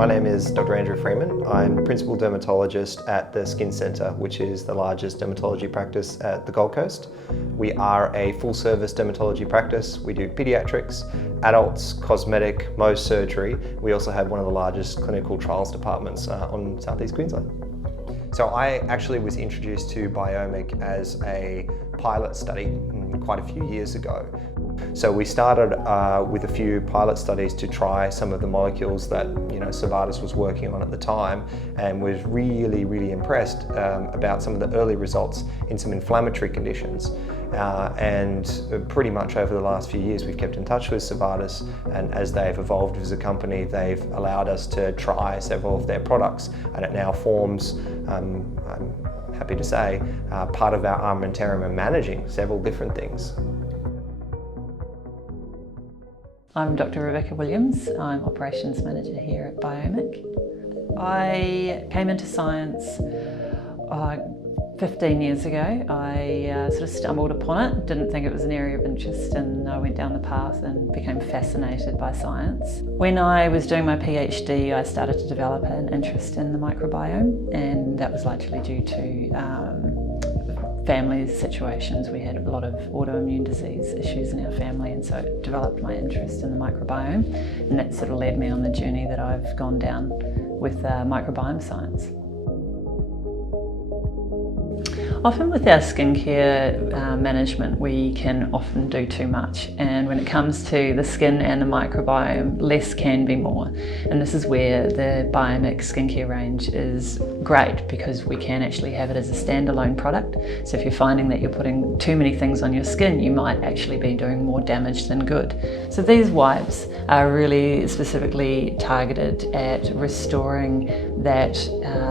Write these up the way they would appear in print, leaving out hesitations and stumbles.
My name is Dr. Andrew Freeman. I'm Principal Dermatologist at the Skin Centre, which is the largest dermatology practice at the Gold Coast. We are a full-service dermatology practice. We do paediatrics, adults, cosmetic, Mohs surgery. We also have one of the largest clinical trials departments on Southeast Queensland. So I actually was introduced to Biomiq as a pilot study quite a few years ago. So we started with a few pilot studies to try some of the molecules that Novartis was working on at the time, and was really impressed about some of the early results in some inflammatory conditions. And pretty much over the last few years we've kept in touch with Novartis, and as they've evolved as a company they've allowed us to try several of their products, and it now forms, I'm happy to say, part of our armamentarium in managing several different things. I'm Dr. Rebecca Williams. I'm Operations Manager here at Biomiq. I came into science 15 years ago. I sort of stumbled upon it, didn't think it was an area of interest, and I went down the path and became fascinated by science. When I was doing my PhD, I started to develop an interest in the microbiome, and that was largely due to family situations. We had a lot of autoimmune disease issues in our family, and so it developed my interest in the microbiome, and that sort of led me on the journey that I've gone down with microbiome science. Often with our skincare management, we can often do too much, and when it comes to the skin and the microbiome, less can be more. And this is where the Biomiq skincare range is great, because we can actually have it as a standalone product. So if you're finding that you're putting too many things on your skin, you might actually be doing more damage than good. So these wipes are really specifically targeted at restoring that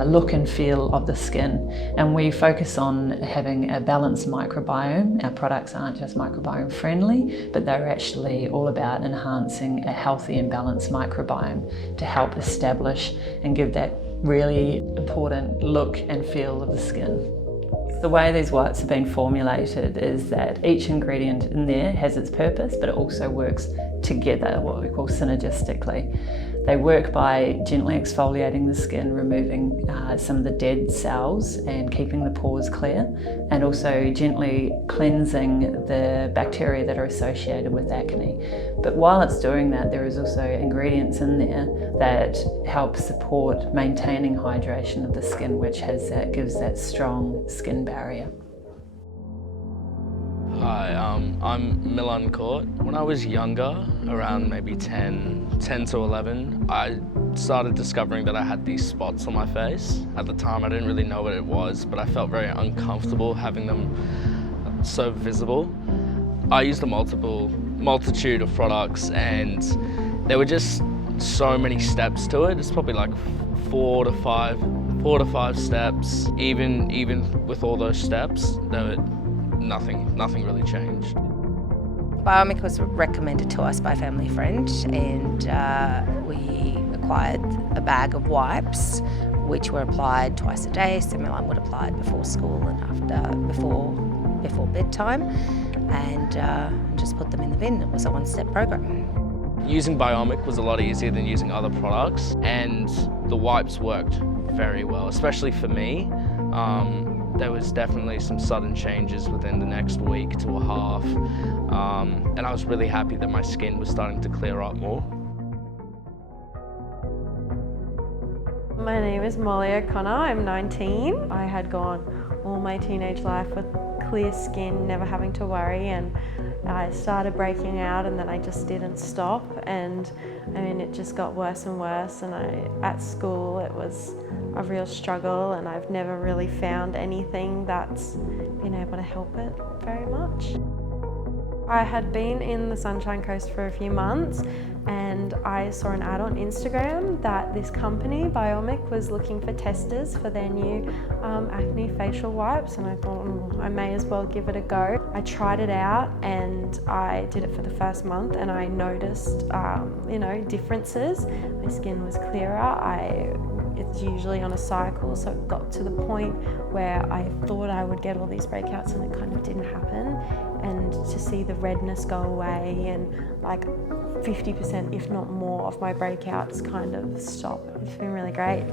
look and feel of the skin, and we focus on having a balanced microbiome. Our products aren't just microbiome friendly, but they're actually all about enhancing a healthy and balanced microbiome to help establish and give that really important look and feel of the skin. The way these wipes have been formulated is that each ingredient in there has its purpose, but it also works together, what we call synergistically. They work by gently exfoliating the skin, removing some of the dead cells and keeping the pores clear, and also gently cleansing the bacteria that are associated with acne. But while it's doing that, there is also ingredients in there that help support maintaining hydration of the skin, which gives that strong skin barrier. Hi, I'm Milan Court. When I was younger, around maybe 10 to 11, I started discovering that I had these spots on my face. At the time, I didn't really know what it was, but I felt very uncomfortable having them so visible. I used a multitude of products, and there were just so many steps to it. It's probably like four to five steps. Even with all those steps, nothing really changed. Biomiq was recommended to us by a family friend, and we acquired a bag of wipes which were applied twice a day. So Milan would apply it before school and before bedtime, and just put them in the bin. It was a one-step program. Using Biomiq was a lot easier than using other products, and the wipes worked very well, especially for me. There was definitely some sudden changes within the next week to a half, and I was really happy that my skin was starting to clear up more. My name is Molly O'Connor, I'm 19. I had gone all my teenage life with clear skin, never having to worry, and I started breaking out, and then I just didn't stop, and I mean it just got worse and worse, and at school it was a real struggle, and I've never really found anything that's been able to help it very much. I had been in the Sunshine Coast for a few months, and I saw an ad on Instagram that this company, Biomiq, was looking for testers for their new acne facial wipes, and I thought, I may as well give it a go. I tried it out, and I did it for the first month, and I noticed differences. My skin was clearer. It's usually on a cycle, so it got to the point where I thought I would get all these breakouts, and it kind of didn't happen. and to see the redness go away and like 50%, if not more, of my breakouts kind of stop. It's been really great.